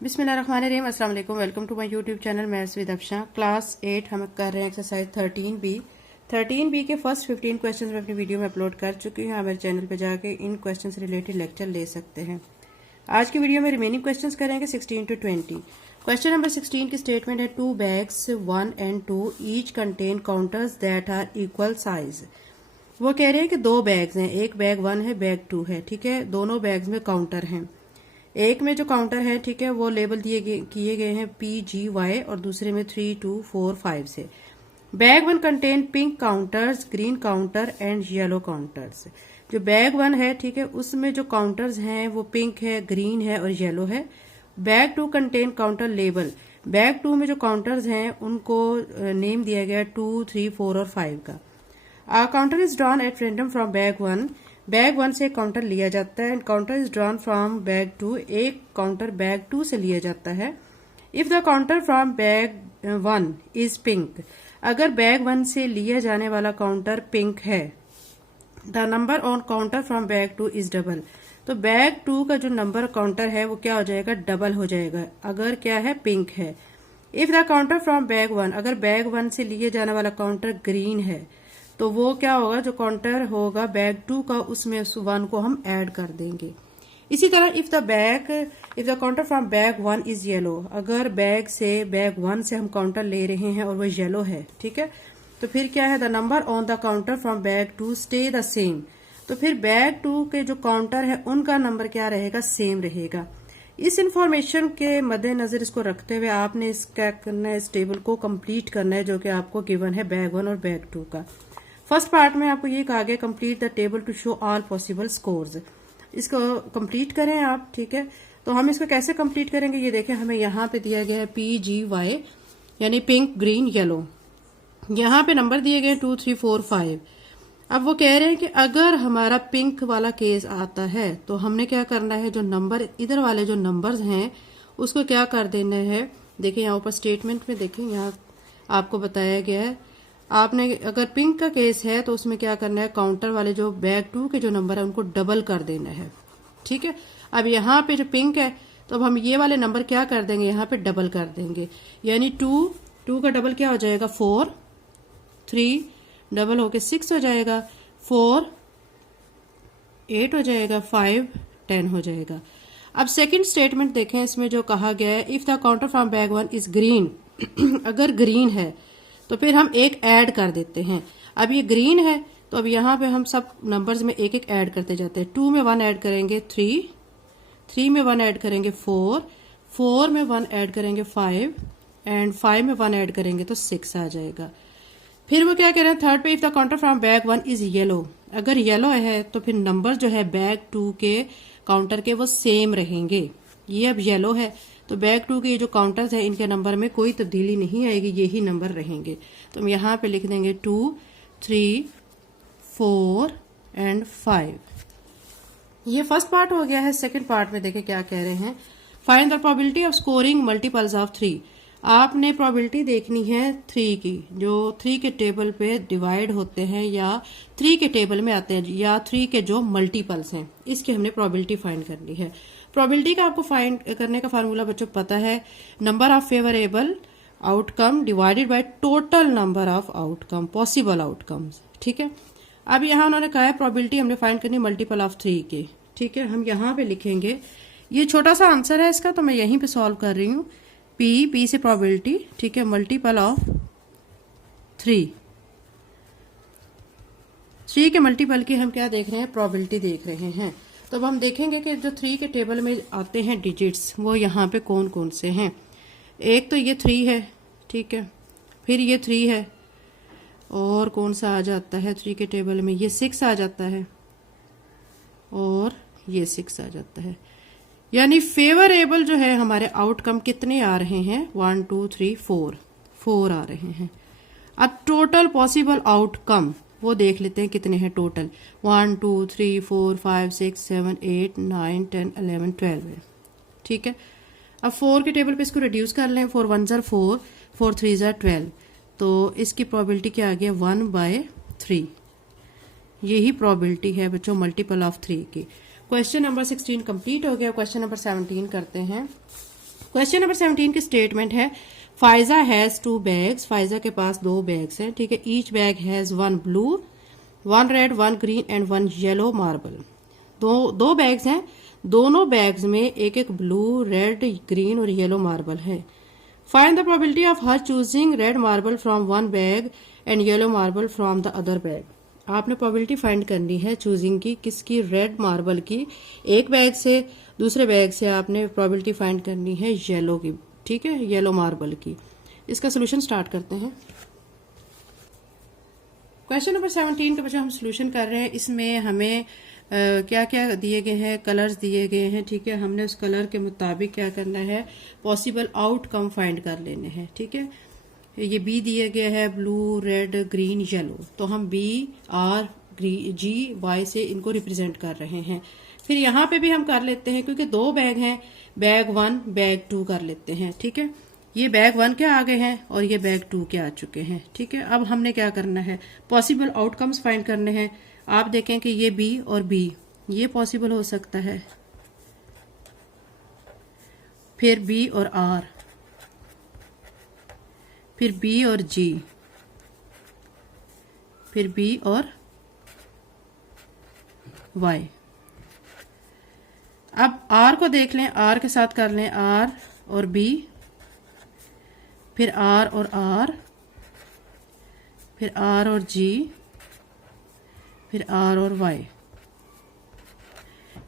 बिस्मिल्लाहिर्रहमानिर्रहीम। अस्सलाम वालेकुम। Welcome to my YouTube channel maths with Afsha. Class 8 हम कर रहे हैं एक्सरसाइज 13B के फर्स्ट 15 क्वेश्चंस मैं अपनी वीडियो में अपलोड कर चुकी हूँ। हमारे चैनल पे जाके इन क्वेश्चन से रिलेटेड लेक्चर ले सकते हैं। आज की वीडियो में रिमेनिंग क्वेश्चंस करेंगे 16 to 20। क्वेश्चन नंबर 16 की स्टेटमेंट है 2 bags 1 and 2 each contain counters that are equal size. वो कह रहे हैं कि दो बैग्स हैं, एक बैग 1 है, बैग 2 है। ठीक है, दोनों बैग्स में काउंटर हैं। एक में जो काउंटर है, ठीक है, वो लेबल किए गए हैं PGY और दूसरे में 3 2 4 5 से। Bag 1 contain pink counters, green counter and yellow counters. जो बैग 1 है, ठीक है, उसमें जो काउंटर्स हैं वो पिंक है, ग्रीन है और येलो है। Bag 2 contain counter label. Bag 2 में जो काउंटर्स हैं उनको नेम दिया गया 2 3 4 और 5 का। Counter is drawn at random from bag 1। Bag 1 से काउंटर लिया जाता है and counter is drawn from bag 2। एक काउंटर बैग 2 से लिया जाता है। If the counter from bag 1 is pink, अगर बैग 1 से लिया जाने वाला काउंटर पिंक है, the number on counter from bag 2 is double, तो बैग 2 का जो नंबर काउंटर है वो क्या हो जाएगा, डबल हो जाएगा अगर क्या है, पिंक है। If the counter from bag 1, अगर बैग 1 से लिए जाने वाला काउंटर ग्रीन है तो वो क्या होगा, जो काउंटर होगा बैग 2 का उसमें 1 को हम ऐड कर देंगे। इसी तरह if the counter from bag 1 is yellow, अगर बैग 1 से हम काउंटर ले रहे हैं और वो येलो है, ठीक है, तो फिर क्या है, the number on the counter from bag 2 stay the same, तो फिर बैग 2 के जो काउंटर है उनका नंबर क्या रहेगा, सेम रहेगा। इस इंफॉर्मेशन के मद्देनजर इसको रखते हुए आपने क्या करना है, इस टेबल को कंप्लीट करना है जो कि आपको गिवन है बैग 1 और बैग 2 का। फर्स्ट पार्ट में आपको ये कहा गया complete the table to show all possible scores. इसको कंप्लीट करें आप, ठीक है। तो हम इसको कैसे कंप्लीट करेंगे, ये देखें, हमें यहाँ पे दिया गया है PGY यानी पिंक ग्रीन येलो। यहाँ पे नंबर दिए गए 2 3 4 5। अब वो कह रहे हैं कि अगर हमारा पिंक वाला केस आता है तो हमने क्या करना है, जो नंबर इधर वाले जो नंबर्स हैं उसको क्या कर देना है। देखिए यहाँ ऊपर स्टेटमेंट में देखें, यहाँ आपको बताया गया है, आपने अगर पिंक का केस है तो उसमें क्या करना है, काउंटर वाले जो बैग 2 के जो नंबर है उनको डबल कर देना है। ठीक है, अब यहाँ पे जो पिंक है तो अब हम ये वाले नंबर क्या कर देंगे, यहाँ पे डबल कर देंगे, यानी 2 का डबल क्या हो जाएगा, 4, 3 डबल होके 6 हो जाएगा, 4 8 हो जाएगा, 5 10 हो जाएगा। अब सेकंड स्टेटमेंट देखें, इसमें जो कहा गया है if the counter from bag 1 is green, अगर ग्रीन है तो फिर हम एक ऐड कर देते हैं। अब ये ग्रीन है तो अब यहाँ पे हम सब नंबर्स में एक एक ऐड करते जाते हैं। 2 में 1 ऐड करेंगे 3 में 1 ऐड करेंगे 4 में 1 ऐड करेंगे 5 एंड 5 में 1 ऐड करेंगे तो 6 आ जाएगा। फिर वो क्या कह रहे हैं थर्ड पे, if the counter from bag 1 is yellow, अगर येलो है तो फिर नंबर जो है बैग 2 के काउंटर के वो सेम रहेंगे। ये अब येलो है तो बैग 2 के ये जो काउंटर्स है इनके नंबर में कोई तब्दीली नहीं आएगी, यही नंबर रहेंगे। तो हम यहाँ पे लिख देंगे 2 3 4 एंड 5। ये फर्स्ट पार्ट हो गया है। सेकंड पार्ट में देखें क्या कह रहे हैं, find the probability of scoring multiples of 3। आपने प्रोबेबिलिटी देखनी है 3 की, जो 3 के टेबल पे डिवाइड होते हैं या 3 के टेबल में आते हैं या 3 के जो मल्टीपल्स हैं, इसकी हमने प्रोबेबिलिटी फाइंड करनी है। प्रोबेबिलिटी का आपको फाइंड करने का फार्मूला बच्चों पता है, number of favourable outcome divided by total number of outcome possible outcomes. ठीक है, अब यहाँ उन्होंने कहा है प्रोबेबिलिटी हमने फाइंड करनी मल्टीपल ऑफ 3 की। ठीक है, हम यहाँ पे लिखेंगे, ये छोटा सा आंसर है इसका तो मैं यहीं पे सॉल्व कर रही हूँ। पी से प्रोबेबिलिटी, ठीक है, मल्टीपल ऑफ 3 के मल्टीपल की हम क्या देख रहे हैं, प्रोबेबिलिटी देख रहे हैं। तो अब हम देखेंगे कि जो 3 के टेबल में आते हैं डिजिट्स वो यहाँ पे कौन कौन से हैं। एक तो ये 3 है, ठीक है, फिर ये 3 है, और कौन सा आ जाता है 3 के टेबल में, ये 6 आ जाता है और ये 6 आ जाता है। यानी फेवरेबल जो है हमारे आउटकम कितने आ रहे हैं, 1 2 3 4 आ रहे हैं। अब टोटल पॉसिबल आउटकम वो देख लेते हैं कितने हैं टोटल, 1 2 3 4 5 6 7 8 9 10 11 12 है। ठीक है, अब 4 के टेबल पे इसको रिड्यूस कर लें, 4 1 ज़र 4 4 3 ज़र 12, तो इसकी प्रोबेबिलिटी क्या आ गया, 1/3। यही प्रोबेबिलिटी है बच्चों मल्टीपल ऑफ 3 की। क्वेश्चन नंबर 16 कंप्लीट हो गया। क्वेश्चन नंबर 17 करते हैं। क्वेश्चन नंबर 17 की स्टेटमेंट है फाइजा हैज 2 बैग्स, फाइजा के पास 2 बैग्स हैं, ठीक है। Each bag has 1 blue, 1 red, 1 green and 1 yellow marble. दो बैग्स हैं, दोनों बैग्स में एक एक ब्लू, रेड, ग्रीन और येलो मार्बल है। Find the probability of her choosing red marble from 1 bag and yellow marble from the other bag. आपने probability find करनी है चूजिंग की, किसकी, रेड मार्बल की। एक बैग से दूसरे बैग से आपने प्रोबेबिलिटी फाइंड करनी है येलो की, ठीक है, येलो मार्बल की। इसका सोल्यूशन स्टार्ट करते हैं। क्वेश्चन नंबर 17 का बच्चा हम सोल्यूशन कर रहे हैं। इसमें हमें क्या क्या दिए गए हैं, कलर्स दिए गए हैं, ठीक है। हमने उस कलर के मुताबिक क्या करना है, पॉसिबल आउटकम फाइंड कर लेने हैं, ठीक है। ये बी दिया गया है, ब्लू, रेड, ग्रीन, येलो, तो हम बी, आर, जी, वाई से इनको रिप्रेजेंट कर रहे हैं। फिर यहाँ पे भी हम कर लेते हैं, क्योंकि 2 बैग हैं, बैग 1, बैग 2 कर लेते हैं, ठीक है। ये बैग 1 के आ गए हैं और ये बैग 2 के आ चुके हैं, ठीक है। अब हमने क्या करना है, पॉसिबल आउटकम्स फाइंड करने हैं। आप देखें कि ये बी और बी, ये पॉसिबल हो सकता है, फिर बी और आर, फिर बी और जी, फिर बी और वाई। अब आर को देख लें, आर के साथ कर लें आर और बी, फिर आर और आर, फिर आर और जी, फिर आर और वाई।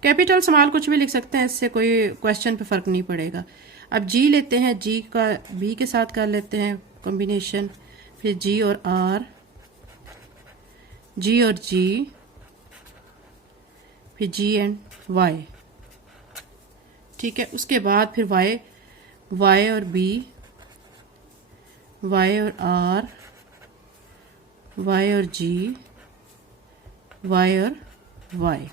कैपिटल स्मॉल कुछ भी लिख सकते हैं, इससे कोई क्वेश्चन पे फर्क नहीं पड़ेगा। अब जी लेते हैं, जी का बी के साथ कर लेते हैं कॉम्बिनेशन, फिर जी और आर, जी और जी, फिर जी एंड वाई, ठीक है। उसके बाद फिर वाई, वाई और बी, वाई और आर, वाई और जी, वाई और वाई।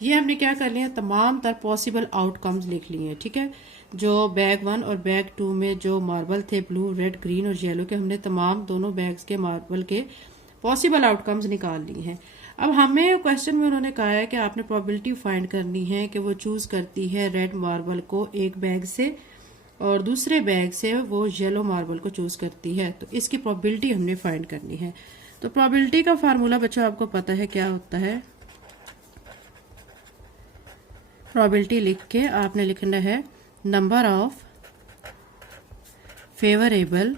ये हमने क्या कर लिया, तमाम तर पॉसिबल आउटकम्स लिख लिए, ठीक है। जो बैग 1 और बैग 2 में जो मार्बल थे, ब्लू, रेड, ग्रीन और येलो के, हमने तमाम दोनों बैग्स के मार्बल के पॉसिबल आउटकम्स निकाल लिए हैं। अब हमें क्वेश्चन में उन्होंने कहा है कि आपने प्रोबेबिलिटी फाइंड करनी है कि वो चूज करती है रेड मार्बल को एक बैग से और दूसरे बैग से वो येलो मार्बल को चूज करती है। तो इसकी प्रोबेबिलिटी हमने फाइंड करनी है। तो प्रोबेबिलिटी का फार्मूला बच्चों आपको पता है क्या होता है। प्रोबेबिलिटी लिख के आपने लिखना है number of favourable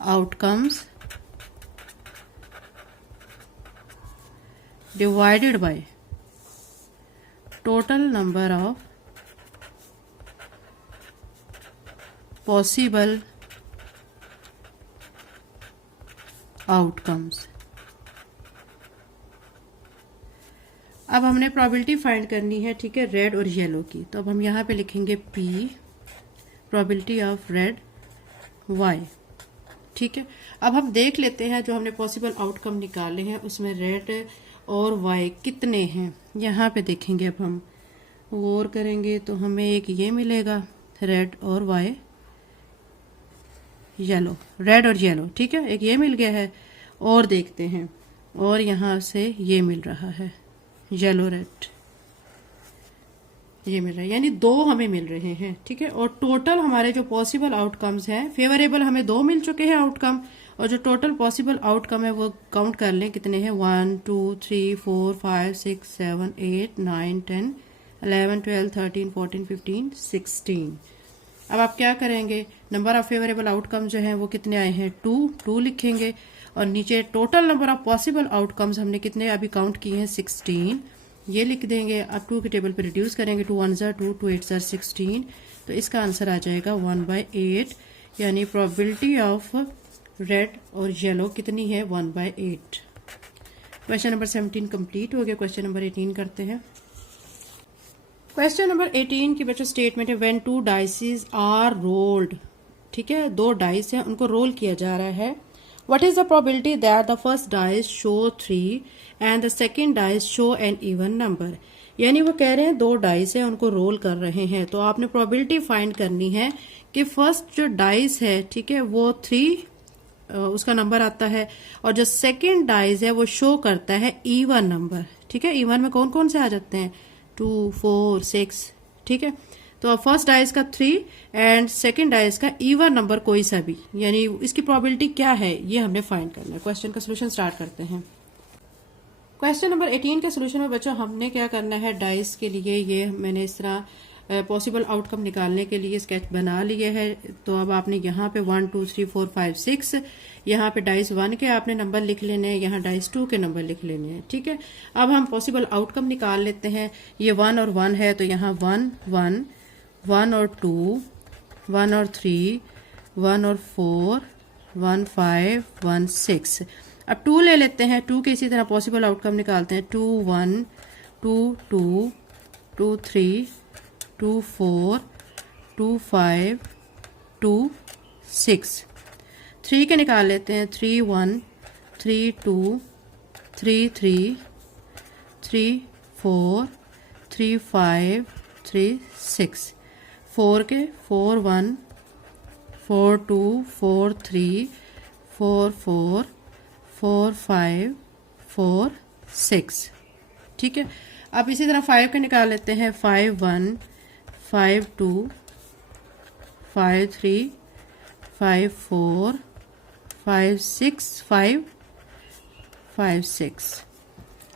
outcomes divided by total number of possible outcomes। अब हमने प्रोबेबिलिटी फाइंड करनी है, ठीक है, रेड और येलो की। तो अब हम यहाँ पे लिखेंगे P, probability of red, Y, ठीक है। अब हम देख लेते हैं जो हमने पॉसिबल आउटकम निकाले हैं उसमें रेड और वाई कितने हैं। यहाँ पे देखेंगे, अब हम गौर करेंगे तो हमें एक ये मिलेगा, रेड और वाई, येलो, रेड और येलो, ठीक है, एक ये मिल गया है। और देखते हैं, और यहाँ से ये मिल रहा है, येलो रेड, ये मिल रहा है, यानी 2 हमें मिल रहे हैं, ठीक है। और टोटल हमारे जो पॉसिबल आउटकम्स हैं, फेवरेबल हमें 2 मिल चुके हैं आउटकम, और जो टोटल पॉसिबल आउटकम है वो काउंट कर लें कितने हैं, 1 2 3 4 5 6 7 8 9 10 11 12 13 14 15 16। अब आप क्या करेंगे, नंबर ऑफ फेवरेबल आउटकम जो है वो कितने आए हैं, 2 लिखेंगे, और नीचे total number of possible outcomes हमने कितने अभी काउंट किए हैं, 16, ये लिख देंगे। अब 2 के टेबल पे रिड्यूस करेंगे, 2 1 2 2 8 16, तो इसका आंसर आ जाएगा 1/8, यानी प्रोबेबिलिटी ऑफ रेड और येलो कितनी है, 1/8। क्वेश्चन नंबर 17 कंप्लीट हो गया। क्वेश्चन नंबर 18 करते हैं। क्वेश्चन नंबर 18 की बच्चों स्टेटमेंट है, व्हेन 2 डाइसेस आर रोल्ड, ठीक है, 2 डाइस हैं, उनको रोल किया जा रहा है। What is the probability that the first dice show 3 and the second dice show an even number? यानी वो कह रहे हैं 2 डाइस है, उनको रोल कर रहे हैं, तो आपने प्रोबेबिलिटी फाइंड करनी है कि फर्स्ट जो डाइस है, ठीक है, वो 3 उसका नंबर आता है, और जो सेकंड डाइस है वो शो करता है इवन नंबर, ठीक है। इवन में कौन कौन से आ जाते हैं, 2 4 6, ठीक है। तो अब फर्स्ट डाइस का 3 एंड सेकंड डाइस का इवन नंबर कोई सा भी, यानी इसकी प्रोबेबिलिटी क्या है ये हमने फाइंड करना है। क्वेश्चन का सोल्यूशन स्टार्ट करते हैं। क्वेश्चन नंबर 18 के सोल्यूशन में बच्चों हमने क्या करना है, डाइस के लिए ये मैंने इस तरह पॉसिबल आउटकम निकालने के लिए स्केच बना लिए है। तो अब आपने यहाँ पे 1 2 3 4 5 6 यहाँ पे डाइस 1 के आपने नंबर लिख लेने हैं, यहाँ डाइस 2 के नंबर लिख लेने हैं, ठीक है। अब हम पॉसिबल आउटकम निकाल लेते हैं। ये 1 और 1 है तो यहाँ 1 1 1 और 2 1 और 3 1 और 4 1 5 1 6। अब 2 ले लेते हैं, 2 के इसी तरह पॉसिबल आउटकम निकालते हैं। 2 1 2 2 2 3 2 4 2 5 2 6। 3 के निकाल लेते हैं। 3 1 3 2 3 3 3 4 3 5 3 6। 4 के 4 1 4 2 4 3 4 4 4 5 4 6, ठीक है। अब इसी तरह 5 के निकाल लेते हैं। 5 1 5 2 5 3 5 4 5 6 5 5 6,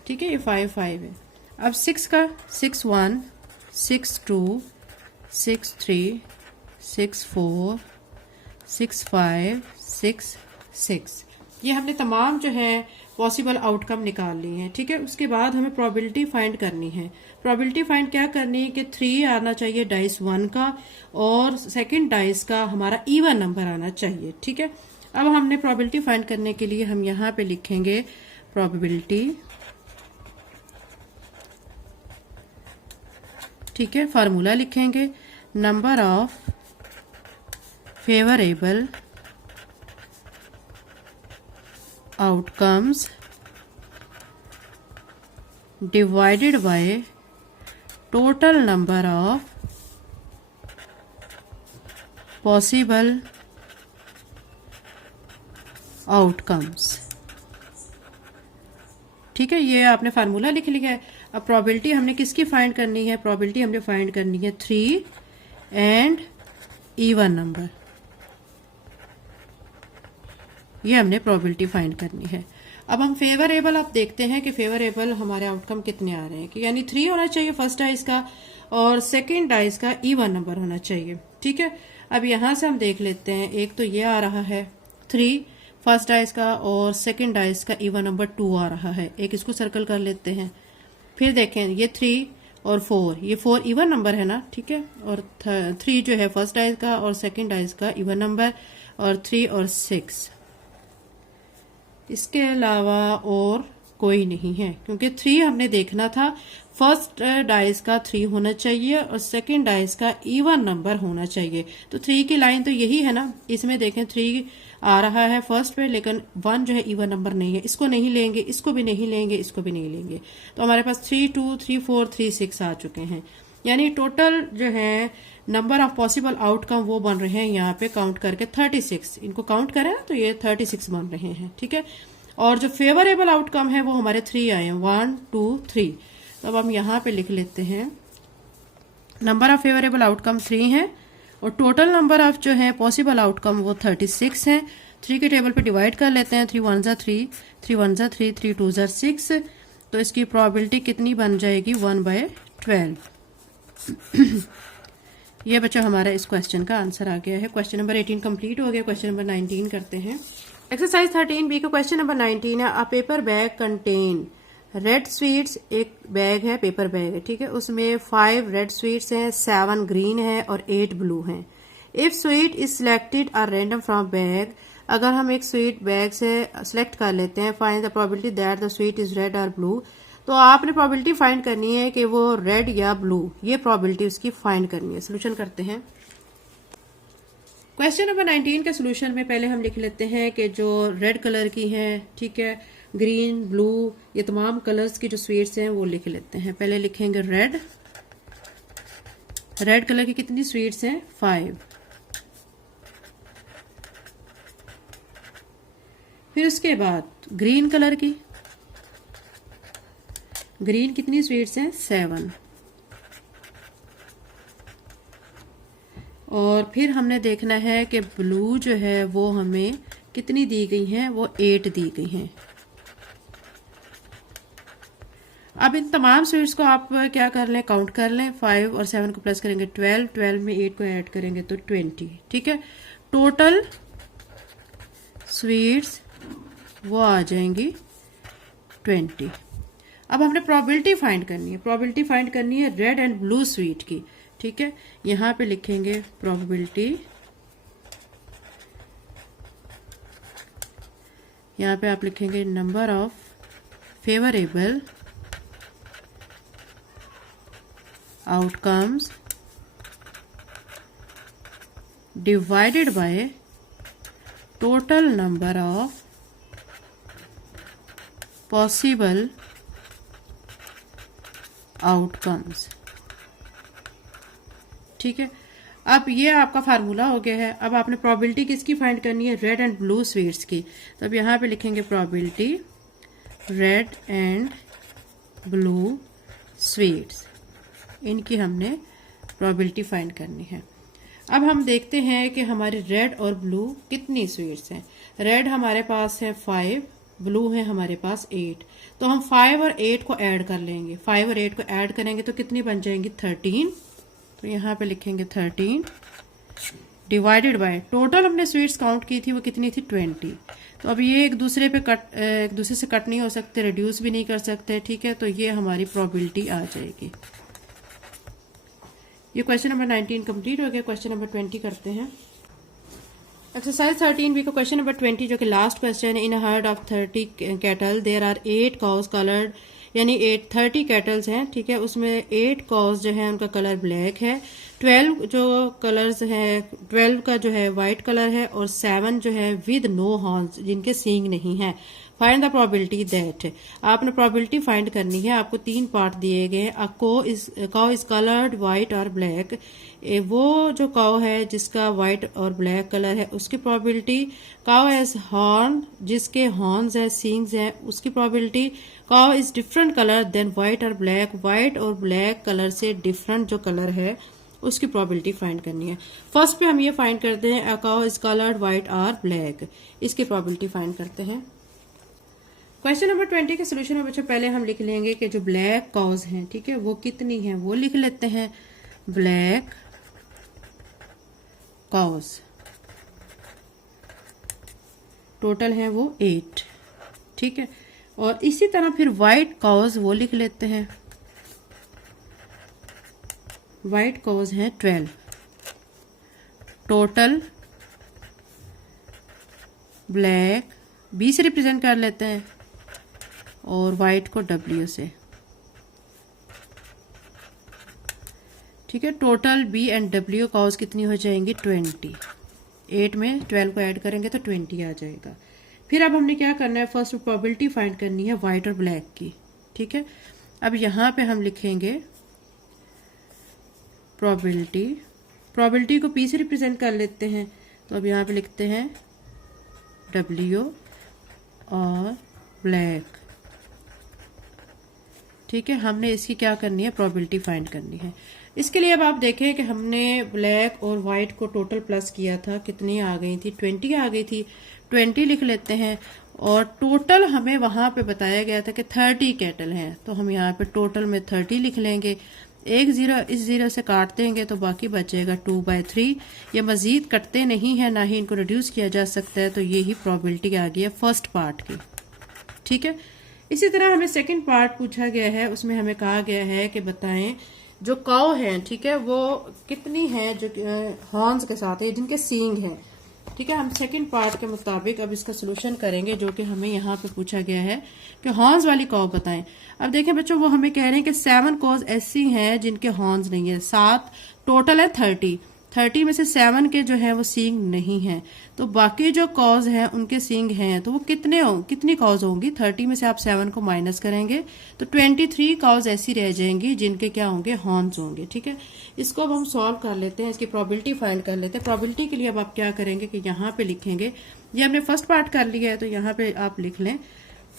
ठीक है। ये 5 5 है। अब 6 का 6 1 6 2 6 3 6 4 6 5 6 6। ये हमने तमाम जो है पॉसिबल आउटकम निकाल लिए हैं, ठीक है। उसके बाद हमें प्रोबेबिलिटी फाइंड करनी है। प्रोबेबिलिटी फाइंड क्या करनी है कि 3 आना चाहिए डाइस 1 का और सेकंड डाइस का हमारा इवन नंबर आना चाहिए, ठीक है। अब हमने प्रोबेबिलिटी फाइंड करने के लिए हम यहाँ पे लिखेंगे प्रोबेबिलिटी, ठीक है। फार्मूला लिखेंगे number of favourable outcomes divided by total number of possible outcomes, ठीक है। ये आपने फार्मूला लिख लिया है। अब प्रोबेबिलिटी हमने किसकी फाइंड करनी है, प्रोबेबिलिटी हमने फाइंड करनी है 3 एंड इवन नंबर, ये हमने प्रोबेबिलिटी फाइंड करनी है। अब हम फेवरेबल आप देखते हैं कि फेवरेबल हमारे आउटकम कितने आ रहे हैं, कि यानी 3 होना चाहिए फर्स्ट डाइस का और सेकंड डाइस का इवन नंबर होना चाहिए, ठीक है। अब यहां से हम देख लेते हैं, एक तो ये आ रहा है 3 फर्स्ट डाइस का और सेकंड डाइस का इवन नंबर 2 आ रहा है। एक इसको सर्कल कर लेते हैं। फिर देखें ये 3 और 4, ये 4 इवन नंबर है ना, ठीक है। और 3 जो है फर्स्ट डाइस का और सेकंड डाइस का इवन नंबर, और 3 और 6 इसके अलावा और कोई नहीं है, क्योंकि 3 हमने देखना था फर्स्ट डाइस का 3 होना चाहिए और सेकंड डाइस का इवन नंबर होना चाहिए। तो 3 की लाइन तो यही है ना, इसमें देखें 3 आ रहा है फर्स्ट पे, लेकिन 1 जो है इवन नंबर नहीं है। इसको नहीं लेंगे, इसको भी नहीं लेंगे, इसको भी नहीं लेंगे, तो हमारे पास 3 2 3 4 3 6 आ चुके हैं। यानी टोटल जो है नंबर ऑफ पॉसिबल आउटकम वो बन रहे हैं यहाँ पे काउंट करके 36। इनको काउंट करें ना तो ये 36 बन रहे हैं, ठीक है। और जो फेवरेबल आउटकम है वो हमारे 3 आए हैं, 1 2 3। तो अब हम यहाँ पे लिख लेते हैं नंबर ऑफ फेवरेबल आउटकम 3 है और टोटल नंबर ऑफ जो है पॉसिबल आउटकम वो 36 है। 3 के टेबल पे डिवाइड कर लेते हैं। 3 1 3 3 1 3 3 2 6। तो इसकी प्रोबेबिलिटी कितनी बन जाएगी, 1/12। ये बच्चों हमारा इस क्वेश्चन का आंसर आ गया है। क्वेश्चन नंबर 18 कंप्लीट हो गया। क्वेश्चन नंबर 19 करते हैं। एक्सरसाइज 13B का क्वेश्चन नंबर 19 है। A paper bag contain red sweets, एक बैग है पेपर बैग है, ठीक है। उसमें 5 रेड स्वीट्स हैं, 7 ग्रीन है और 8 ब्लू हैं। If sweet is selected are random from bag, अगर हम एक स्वीट बैग से सिलेक्ट कर लेते हैं, find the probability that the sweet is red और ब्लू। तो आपने प्रोबेबिलिटी फाइंड करनी है कि वो रेड या ब्लू, ये प्रोबेबिलिटी उसकी फाइंड करनी है। सोल्यूशन करते हैं। क्वेश्चन नंबर 19 के सोल्यूशन में पहले हम लिख लेते हैं कि जो रेड कलर की हैं, ठीक है, ग्रीन ब्लू ये तमाम कलर्स की जो स्वीट्स हैं वो लिख लेते हैं। पहले लिखेंगे रेड, रेड कलर की कितनी स्वीट्स हैं, 5। फिर उसके बाद ग्रीन कलर की, ग्रीन कितनी स्वीट्स हैं, 7। और फिर हमने देखना है कि ब्लू जो है वो हमें कितनी दी गई है, वो 8 दी गई हैं। अब इन तमाम स्वीट्स को आप क्या कर लें, काउंट कर लें। 5 और 7 को प्लस करेंगे 12, 12 में 8 को ऐड करेंगे तो 20। ठीक है, टोटल स्वीट्स वो आ जाएंगी 20। अब हमने प्रोबेबिलिटी फाइंड करनी है। प्रोबेबिलिटी फाइंड करनी है रेड एंड ब्लू स्वीट की। ठीक है, यहां पे लिखेंगे प्रोबेबिलिटी, यहां पे आप लिखेंगे number of favourable outcomes divided by total number of possible outcomes। ठीक है, अब ये आपका फार्मूला हो गया है। अब आपने प्रोबेबिलिटी किसकी फाइंड करनी है, रेड एंड ब्लू स्वीट्स की। तो अब यहां पे लिखेंगे probability red and blue sweets, इनकी हमने प्रोबेबिलिटी फाइंड करनी है। अब हम देखते हैं कि हमारे रेड और ब्लू कितनी स्वीट्स हैं। रेड हमारे पास है 5, ब्लू है हमारे पास 8। तो हम 5 और 8 को ऐड कर लेंगे। 5 और 8 को ऐड करेंगे तो कितनी बन जाएंगी, 13। तो यहाँ पे लिखेंगे 13 डिवाइडेड बाय टोटल हमने स्वीट्स काउंट की थी वो कितनी थी, 20। तो अब ये एक दूसरे से कट नहीं हो सकते, रिड्यूस भी नहीं कर सकते। ठीक है, तो ये हमारी प्रोबेबिलिटी आ जाएगी। ये क्वेश्चन नंबर 19 कंप्लीट हो गया। क्वेश्चन नंबर 20 करते हैं। एक्सरसाइज 13B का क्वेश्चन नंबर 20 जो कि लास्ट क्वेश्चन है। In a herd of 30 cattle there are 8 cows coloured, यानी 30 कैटल्स हैं। ठीक है, उसमें 8 काउज जो है उनका कलर ब्लैक है, 12 जो कलर्स है, 12 का जो है वाइट कलर है, और 7 जो है विद नो हॉर्न्स, जिनके सींग नहीं है। फाइंड द प्रोबेबिलिटी दैट, आपने प्रोबेबिलिटी फाइंड करनी है। आपको 3 पार्ट दिए गए हैं। काउ इज कलर्ड व्हाइट और ब्लैक, वो जो काउ है जिसका व्हाइट और ब्लैक कलर है उसकी प्रोबेबिलिटी। काउ एज हॉर्न, जिसके हॉर्न्स है, सींग्स है, उसकी probability. Cow is different colour than white और ब्लैक, व्हाइट और ब्लैक कलर से डिफरेंट जो कलर है उसकी प्रोबेबिलिटी फाइंड करनी है। फर्स्ट पे हम ये फाइंड करते हैं, काउ इज कलर्ड व्हाइट और ब्लैक, इसकी प्रोबेबिलिटी फाइंड करते हैं। क्वेश्चन नंबर 20 के सोल्यूशन में बच्चों पहले हम लिख लेंगे कि जो ब्लैक काउज हैं, ठीक है, वो कितनी हैं, वो लिख लेते हैं। ब्लैक काउज टोटल है वो 8। ठीक है, और इसी तरह फिर व्हाइट काउज वो लिख लेते हैं। व्हाइट काउज हैं 12, टोटल ब्लैक बी से रिप्रेजेंट कर लेते हैं और व्हाइट को W से। ठीक है, total B and W cows कितनी हो जाएंगी, 20। 8 में 12 को ऐड करेंगे तो 20 आ जाएगा। फिर अब हमने क्या करना है, फर्स्ट प्रोबेबिलिटी फाइंड करनी है व्हाइट और ब्लैक की। ठीक है, अब यहां पे हम लिखेंगे प्रोबेबिलिटी को P से रिप्रेजेंट कर लेते हैं। तो अब यहां पे लिखते हैं W और ब्लैक। ठीक है, हमने इसकी क्या करनी है, प्रोबेबिलिटी फाइंड करनी है। इसके लिए अब आप देखें कि हमने ब्लैक और व्हाइट को टोटल प्लस किया था, कितनी आ गई थी, 20 आ गई थी। 20 लिख लेते हैं, और टोटल हमें वहां पे बताया गया था कि 30 कैटल हैं, तो हम यहाँ पे टोटल में 30 लिख लेंगे। एक जीरो इस जीरो से काट देंगे तो बाकी बचेगा 2/3। ये मजीद कटते नहीं है, ना ही इनको रिड्यूस किया जा सकता है, तो ये ही प्रोबेबिलिटी आ गई है फर्स्ट पार्ट की। ठीक है, इसी तरह हमें सेकंड पार्ट पूछा गया है, उसमें हमें कहा गया है कि बताएं जो काऊ हैं, ठीक है, वो कितनी हैं जो हॉर्न्स के साथ है, जिनके सींग हैं। ठीक है, हम सेकंड पार्ट के मुताबिक अब इसका सोल्यूशन करेंगे, जो कि हमें यहाँ पे पूछा गया है कि हॉर्न्स वाली काऊ बताएं। अब देखें बच्चों, वो हमें कह रहे हैं कि 7 काउज ऐसी हैं जिनके हॉर्न्स नहीं है। 7 टोटल है 30 में से 7 के जो है वो सींग नहीं है, तो बाकी जो कॉज हैं उनके सींग हैं, तो वो कितनी कॉज होंगी। 30 में से आप 7 को माइनस करेंगे तो 23 कॉज ऐसी रह जाएंगी जिनके क्या होंगे, हॉर्न्स होंगे। ठीक है, इसको अब हम सॉल्व कर लेते हैं, इसकी प्रोबेबिलिटी फाइंड कर लेते हैं। प्रोबेबिलिटी के लिए अब आप क्या करेंगे कि यहाँ पे लिखेंगे, ये हमने फर्स्ट पार्ट कर लिया है तो यहाँ पे आप लिख लें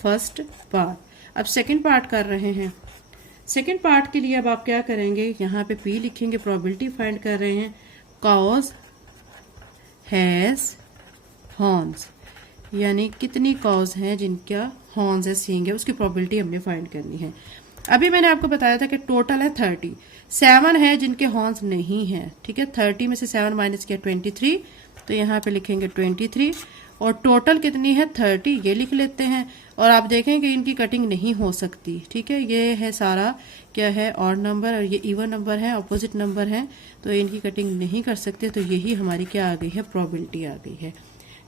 फर्स्ट पार्ट। अब सेकेंड पार्ट कर रहे हैं। सेकेंड पार्ट के लिए अब आप क्या करेंगे, यहाँ पे P लिखेंगे, प्रोबेबिलिटी फाइंड कर रहे हैं। काउज हैज हॉर्न्स, यानी कितनी काउज हैं जिनका हॉर्न्स है, सींग है, उसकी प्रोबेबिलिटी हमने फाइंड करनी है। अभी मैंने आपको बताया था कि टोटल है 30, 7 है जिनके हॉर्न्स नहीं है, ठीक है। 30 में से 7 माइनस किया 23, तो यहाँ पे लिखेंगे 23, और टोटल कितनी है 30, ये लिख लेते हैं। और आप देखें कि इनकी कटिंग नहीं हो सकती, ठीक है। ये है सारा क्या है, ऑड नंबर, और ये इवन नंबर है, अपोजिट नंबर है, तो इनकी कटिंग नहीं कर सकते। तो यही हमारी क्या आ गई है, प्रोबेबिलिटी आ गई है।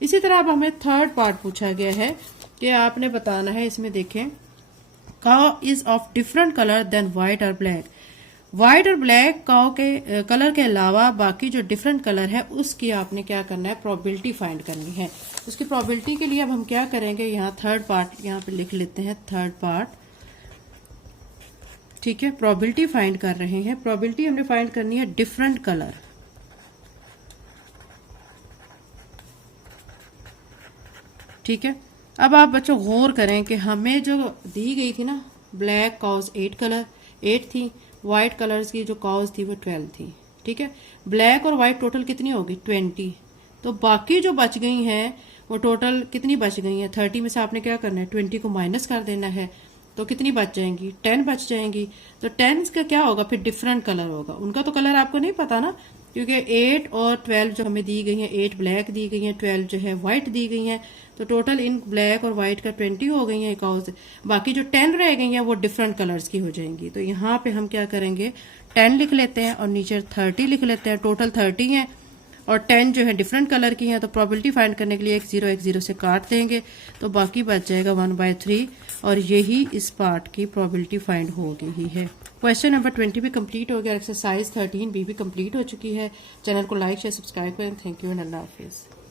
इसी तरह अब हमें थर्ड पार्ट पूछा गया है कि आपने बताना है, इसमें देखें, cow is of different colour than white और ब्लैक। व्हाइट और ब्लैक काउ के कलर के अलावा बाकी जो डिफरेंट कलर है उसकी आपने क्या करना है, प्रोबेबिलिटी फाइंड करनी है। उसकी प्रोबेबिलिटी के लिए अब हम क्या करेंगे, यहाँ थर्ड पार्ट यहाँ पे लिख लेते हैं, थर्ड पार्ट, ठीक है। प्रोबेबिलिटी फाइंड कर रहे हैं। प्रोबेबिलिटी हमने फाइंड करनी है डिफरेंट कलर, ठीक है। अब आप बच्चों गौर करें कि हमें जो दी गई थी ना, ब्लैक काउज 8 थी, व्हाइट कलर्स की जो काउज थी वो 12 थी, ठीक है। ब्लैक और व्हाइट टोटल कितनी होगी 20, तो बाकी जो बच गई हैं वो टोटल कितनी बच गई हैं, 30 में से आपने क्या करना है, 20 को माइनस कर देना है, तो कितनी बच जाएंगी, 10 बच जाएंगी। तो 10 का क्या होगा फिर, डिफरेंट कलर होगा। उनका तो कलर आपको नहीं पता ना, क्योंकि 8 और 12 जो हमें दी गई हैं, 8 ब्लैक दी गई हैं, 12 जो है व्हाइट दी गई हैं, तो टोटल इन ब्लैक और व्हाइट का 20 हो गई हैं काउज। बाकी जो 10 रह गई हैं वो डिफरेंट कलर्स की हो जाएंगी। तो यहाँ पे हम क्या करेंगे, 10 लिख लेते हैं और नीचे 30 लिख लेते हैं। टोटल 30 हैं और 10 जो है डिफरेंट कलर की हैं, तो प्रोबेबिलिटी फाइंड करने के लिए एक जीरो से काट देंगे, तो बाकी बच जाएगा 1/3, और यही इस पार्ट की प्रोबेबिलिटी फाइंड हो गई है। क्वेश्चन नंबर 20 भी कंप्लीट हो गया, एक्सरसाइज 13B भी कंप्लीट हो चुकी है। चैनल को लाइक शेयर सब्सक्राइब करें। Thank you and Allah Hafiz.